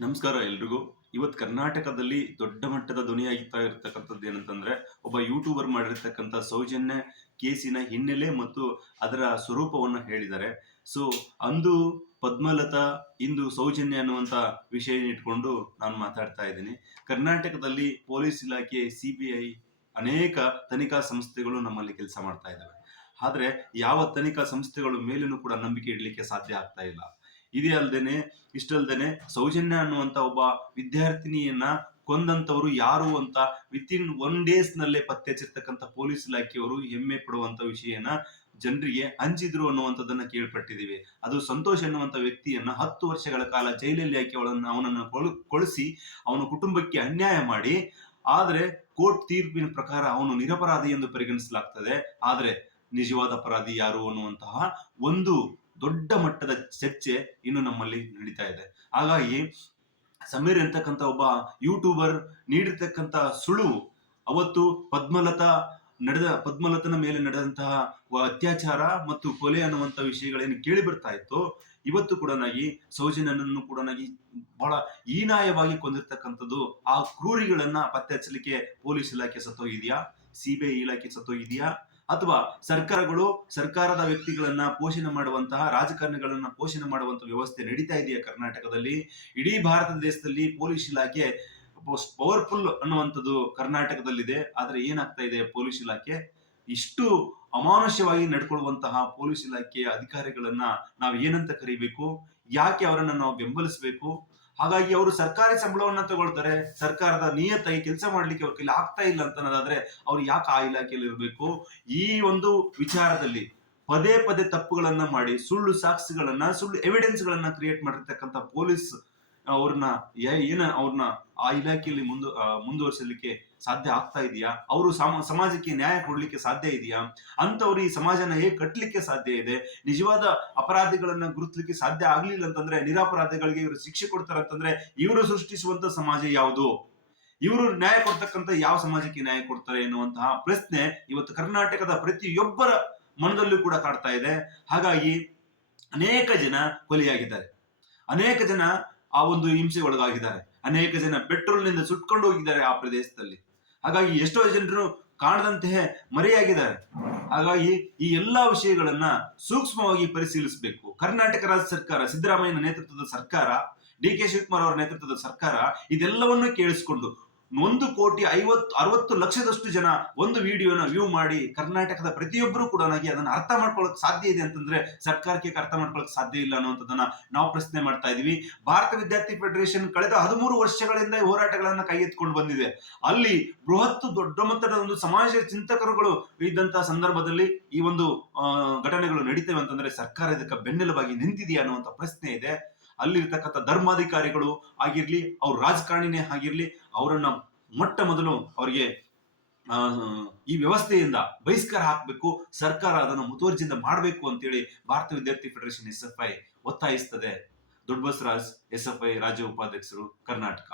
ನಮಸ್ಕಾರ ಎಲ್ರಿಗೂ. ಇವತ್ತು ಕರ್ನಾಟಕದಲ್ಲಿ ದೊಡ್ಡ ಮಟ್ಟದ ಧ್ವನಿಯಾಗಿತ್ತಾ ಇರತಕ್ಕಂಥದ್ದು ಏನಂತಂದ್ರೆ, ಒಬ್ಬ ಯೂಟ್ಯೂಬರ್ ಮಾಡಿರ್ತಕ್ಕಂಥ ಸೌಜನ್ಯ ಕೇಸಿನ ಹಿನ್ನೆಲೆ ಮತ್ತು ಅದರ ಸ್ವರೂಪವನ್ನು ಹೇಳಿದ್ದಾರೆ. ಸೊ ಅಂದು ಪದ್ಮಲತಾ, ಇಂದು ಸೌಜನ್ಯ ಅನ್ನುವಂಥ ವಿಷಯ ಇಟ್ಕೊಂಡು ನಾನು ಮಾತಾಡ್ತಾ ಇದ್ದೀನಿ. ಕರ್ನಾಟಕದಲ್ಲಿ ಪೊಲೀಸ್ ಇಲಾಖೆ ಸಿ ಬಿ ಐ ಅನೇಕ ತನಿಖಾ ಸಂಸ್ಥೆಗಳು ನಮ್ಮಲ್ಲಿ ಕೆಲಸ ಮಾಡ್ತಾ ಇದ್ದಾವೆ. ಆದರೆ, ಯಾವ ತನಿಖಾ ಸಂಸ್ಥೆಗಳು ಮೇಲೂ ಕೂಡ ನಂಬಿಕೆ ಇಡಲಿಕ್ಕೆ ಸಾಧ್ಯ ಆಗ್ತಾ ಇಲ್ಲ. ಇದೇ ಅಲ್ದೇನೆ, ಇಷ್ಟಲ್ದೇನೆ ಸೌಜನ್ಯ ಅನ್ನುವಂತ ಒಬ್ಬ ವಿದ್ಯಾರ್ಥಿನಿಯನ್ನ ಕೊಂದಂತವರು ಯಾರು ಅಂತ ವಿತ್ ಇನ್ ಒನ್ ಡೇಸ್ ನಲ್ಲೇ ಪತ್ತೆ ಹಚ್ಚಿರ್ತಕ್ಕಂಥ ಪೊಲೀಸ್ ಇಲಾಖೆಯವರು ಹೆಮ್ಮೆ ಪಡುವಂತ ವಿಷಯನ ಜನರಿಗೆ ಹಂಚಿದ್ರು ಅನ್ನುವಂಥದ್ದನ್ನ ಕೇಳ್ಪಟ್ಟಿದ್ದೀವಿ. ಅದು ಸಂತೋಷ್ ಅನ್ನುವಂತ ವ್ಯಕ್ತಿಯನ್ನ ಹತ್ತು ವರ್ಷಗಳ ಕಾಲ ಜೈಲಲ್ಲಿ ಹಾಕಿ ಅವಳನ್ನ, ಅವನನ್ನು ಕೊಳು, ಕೊಳಿಸಿ ಅವನ ಕುಟುಂಬಕ್ಕೆ ಅನ್ಯಾಯ ಮಾಡಿ, ಆದ್ರೆ ಕೋರ್ಟ್ ತೀರ್ಪಿನ ಪ್ರಕಾರ ಅವನು ನಿರಪರಾಧಿ ಎಂದು ಪರಿಗಣಿಸಲಾಗ್ತದೆ. ಆದ್ರೆ ನಿಜವಾದ ಅಪರಾಧಿ ಯಾರು ಅನ್ನುವಂತಹ ಒಂದು ದೊಡ್ಡ ಮಟ್ಟದ ಚರ್ಚೆ ಇನ್ನು ನಮ್ಮಲ್ಲಿ ನಡೀತಾ ಇದೆ. ಹಾಗಾಗಿ ಸಮೀರ್ ಅಂತಕ್ಕಂಥ ಒಬ್ಬ ಯೂಟ್ಯೂಬರ್ ನೀಡಿರ್ತಕ್ಕಂಥ ಸುಳು ಅವತ್ತು ಪದ್ಮಲತಾ ನಡೆದ, ಪದ್ಮಲತನ ಮೇಲೆ ನಡೆದಂತಹ ಅತ್ಯಾಚಾರ ಮತ್ತು ಕೊಲೆ ಅನ್ನುವಂತ ವಿಷಯಗಳೇನು ಕೇಳಿ ಬರ್ತಾ ಇತ್ತು, ಇವತ್ತು ಕೂಡ ನಾಗಿ ಸೌಜನ್ಯನನ್ನು ಕೂಡ ನಾಗಿ ಬಹಳ ಹೀನಾಯವಾಗಿ ಕೊಂದಿರ್ತಕ್ಕಂಥದ್ದು, ಆ ಕ್ರೂರಿಗಳನ್ನ ಪತ್ತೆ ಹಚ್ಚಲಿಕ್ಕೆ ಪೊಲೀಸ್ ಇಲಾಖೆ ಸತ್ತೋಗಿದೆಯಾ? ಸಿಬಿಐ ಇಲಾಖೆ ಸತ್ತೋಗಿದೆಯಾ? ಅಥವಾ ಸರ್ಕಾರಗಳು ಸರ್ಕಾರದ ವ್ಯಕ್ತಿಗಳನ್ನ ಪೋಷಣೆ ಮಾಡುವಂತಹ ರಾಜಕಾರಣಿಗಳನ್ನ ಪೋಷಣೆ ಮಾಡುವಂತ ವ್ಯವಸ್ಥೆ ನಡೀತಾ ಇದೆಯಾ ಕರ್ನಾಟಕದಲ್ಲಿ? ಇಡೀ ಭಾರತ ದೇಶದಲ್ಲಿ ಪೊಲೀಸ್ ಇಲಾಖೆ ಪವರ್ಫುಲ್ ಅನ್ನುವಂಥದ್ದು ಕರ್ನಾಟಕದಲ್ಲಿದೆ. ಆದ್ರೆ ಏನಾಗ್ತಾ ಇದೆ ಪೊಲೀಸ್ ಇಲಾಖೆ? ಇಷ್ಟು ಅಮಾನುಷ್ಯವಾಗಿ ನಡ್ಕೊಳ್ಳುವಂತಹ ಪೊಲೀಸ್ ಇಲಾಖೆಯ ಅಧಿಕಾರಿಗಳನ್ನ ನಾವು ಏನಂತ ಕರಿಬೇಕು? ಯಾಕೆ ಅವರನ್ನ ನಾವು ಬೆಂಬಲಿಸಬೇಕು? ಹಾಗಾಗಿ ಅವರು ಸರ್ಕಾರಿ ಸಂಬಳವನ್ನ ತಗೊಳ್ತಾರೆ, ಸರ್ಕಾರದ ನಿಯತ್ತಾಗಿ ಕೆಲಸ ಮಾಡ್ಲಿಕ್ಕೆ ಅವ್ರ ಕೈಲಿ ಆಗ್ತಾ ಇಲ್ಲ ಅಂತ ಅನ್ನೋದಾದ್ರೆ ಅವ್ರು ಯಾಕೆ ಆ ಇಲಾಖೆಯಲ್ಲಿ ಇರಬೇಕು? ಈ ಒಂದು ವಿಚಾರದಲ್ಲಿ ಪದೇ ಪದೇ ತಪ್ಪುಗಳನ್ನ ಮಾಡಿ, ಸುಳ್ಳು ಸಾಕ್ಷಿಗಳನ್ನ ಸುಳ್ಳು ಎವಿಡೆನ್ಸ್ ಗಳನ್ನ ಕ್ರಿಯೇಟ್ ಮಾಡಿರ್ತಕ್ಕಂಥ ಪೊಲೀಸ್ ಅವ್ರನ್ನ ಏನ ಅವ್ರನ್ನ ಆ ಇಲಾಖೆಯಲ್ಲಿ ಮುಂದು ಮುಂದುವರಿಸಲಿಕ್ಕೆ ಸಾಧ್ಯ ಆಗ್ತಾ ಇದೆಯಾ? ಅವರು ಸಮ, ಸಮಾಜಕ್ಕೆ ನ್ಯಾಯ ಕೊಡ್ಲಿಕ್ಕೆ ಸಾಧ್ಯ ಇದೆಯಾ? ಅಂತವ್ರು ಈ ಸಮಾಜನ ಹೇಗೆ ಕಟ್ಟಲಿಕ್ಕೆ ಸಾಧ್ಯ ಇದೆ? ನಿಜವಾದ ಅಪರಾಧಿಗಳನ್ನ ಗುರುತಲಿಕ್ಕೆ ಸಾಧ್ಯ ಆಗ್ಲಿಲ್ಲ ಅಂತಂದ್ರೆ, ನಿರಾಪರಾಧಿಗಳಿಗೆ ಇವರು ಶಿಕ್ಷೆ ಕೊಡ್ತಾರೆ ಅಂತಂದ್ರೆ, ಇವರು ಸೃಷ್ಟಿಸುವಂತ ಸಮಾಜ ಯಾವುದು? ಇವರು ನ್ಯಾಯ ಕೊಡ್ತಕ್ಕಂಥ ಯಾವ ಸಮಾಜಕ್ಕೆ ನ್ಯಾಯ ಕೊಡ್ತಾರೆ ಎನ್ನುವಂತಹ ಪ್ರಶ್ನೆ ಇವತ್ತು ಕರ್ನಾಟಕದ ಪ್ರತಿಯೊಬ್ಬರ ಮನದಲ್ಲೂ ಕೂಡ ಕಾಡ್ತಾ ಇದೆ. ಹಾಗಾಗಿ ಅನೇಕ ಜನ ಕೊಲೆಯಾಗಿದ್ದಾರೆ. ಅನೇಕ ಜನ ಆ ಒಂದು ಹಿಂಸೆ ಒಳಗಾಗಿದ್ದಾರೆ. ಅನೇಕ ಜನ ಪೆಟ್ರೋಲ್ನಿಂದ ಸುಟ್ಕೊಂಡು ಹೋಗಿದ್ದಾರೆ ಆ ಪ್ರದೇಶದಲ್ಲಿ. ಹಾಗಾಗಿ ಎಷ್ಟೋ ಜನರು ಕಾಣದಂತೆಯೇ ಮರೆಯಾಗಿದ್ದಾರೆ. ಹಾಗಾಗಿ ಈ ಎಲ್ಲಾ ವಿಷಯಗಳನ್ನ ಸೂಕ್ಷ್ಮವಾಗಿ ಪರಿಶೀಲಿಸಬೇಕು. ಕರ್ನಾಟಕ ರಾಜ್ಯ ಸರ್ಕಾರ ಸಿದ್ದರಾಮಯ್ಯನ ನೇತೃತ್ವದ ಸರ್ಕಾರ, ಡಿ ಕೆ ಶಿವಕುಮಾರ್ ಅವರ ನೇತೃತ್ವದ ಸರ್ಕಾರ ಇದೆಲ್ಲವನ್ನೂ ಕೇಳಿಸಿಕೊಂಡು ಒಂದು ಕೋಟಿ ಐವತ್ತು, ಅರವತ್ತು ಲಕ್ಷದಷ್ಟು ಜನ ಒಂದು ವಿಡಿಯೋನ ವ್ಯೂ ಮಾಡಿ ಕರ್ನಾಟಕದ ಪ್ರತಿಯೊಬ್ಬರು ಕೂಡ ನನಗೆ ಅದನ್ನ ಅರ್ಥ ಮಾಡ್ಕೊಳ್ಳೋಕೆ ಸಾಧ್ಯ ಇದೆ ಅಂತಂದ್ರೆ ಸರ್ಕಾರಕ್ಕೆ ಅರ್ಥ ಮಾಡ್ಕೊಳ್ಳೋಕೆ ಸಾಧ್ಯ ಇಲ್ಲ ಅನ್ನುವಂಥದ್ದನ್ನ ನಾವು ಪ್ರಶ್ನೆ ಮಾಡ್ತಾ ಇದೀವಿ. ಭಾರತ ವಿದ್ಯಾರ್ಥಿ ಫೆಡರೇಷನ್ ಕಳೆದ ಹದಿಮೂರು ವರ್ಷಗಳಿಂದ ಹೋರಾಟಗಳನ್ನ ಕೈ ಎತ್ಕೊಂಡು ಬಂದಿದೆ. ಅಲ್ಲಿ ಬೃಹತ್ ದೊಡ್ಡ ಮಟ್ಟದ ಒಂದು ಸಮಾಜ ಚಿಂತಕರುಗಳು ಇದ್ದಂತಹ ಸಂದರ್ಭದಲ್ಲಿ ಈ ಒಂದು ಘಟನೆಗಳು ನಡೀತವೆ ಅಂತಂದ್ರೆ ಸರ್ಕಾರ ಇದಕ್ಕೆ ಬೆನ್ನೆಲುಬಾಗಿ ನಿಂತಿದೆಯಾ ಅನ್ನುವಂಥ ಪ್ರಶ್ನೆ ಇದೆ. ಅಲ್ಲಿರ್ತಕ್ಕಂಥ ಧರ್ಮಾಧಿಕಾರಿಗಳು ಆಗಿರ್ಲಿ, ಅವ್ರ ರಾಜಕಾರಣಿನೇ ಆಗಿರ್ಲಿ, ಅವರನ್ನ ಮೊಟ್ಟ ಮೊದಲು ಅವರಿಗೆ ಈ ವ್ಯವಸ್ಥೆಯಿಂದ ಬಹಿಷ್ಕಾರ ಹಾಕಬೇಕು, ಸರ್ಕಾರ ಅದನ್ನು ಮುತುವರ್ಜಿಯಿಂದ ಮಾಡಬೇಕು ಅಂತೇಳಿ ಭಾರತ ವಿದ್ಯಾರ್ಥಿ ಫೆಡರೇಷನ್ ಎಸ್ ಎಫ್ ಐ ಒತ್ತಾಯಿಸ್ತದೆ. ದೊಡ್ಡ ಬಸವರಾಜ್ ಎಸ್ ಎಫ್ ಐ ರಾಜ್ಯ ಉಪಾಧ್ಯಕ್ಷರು ಕರ್ನಾಟಕ.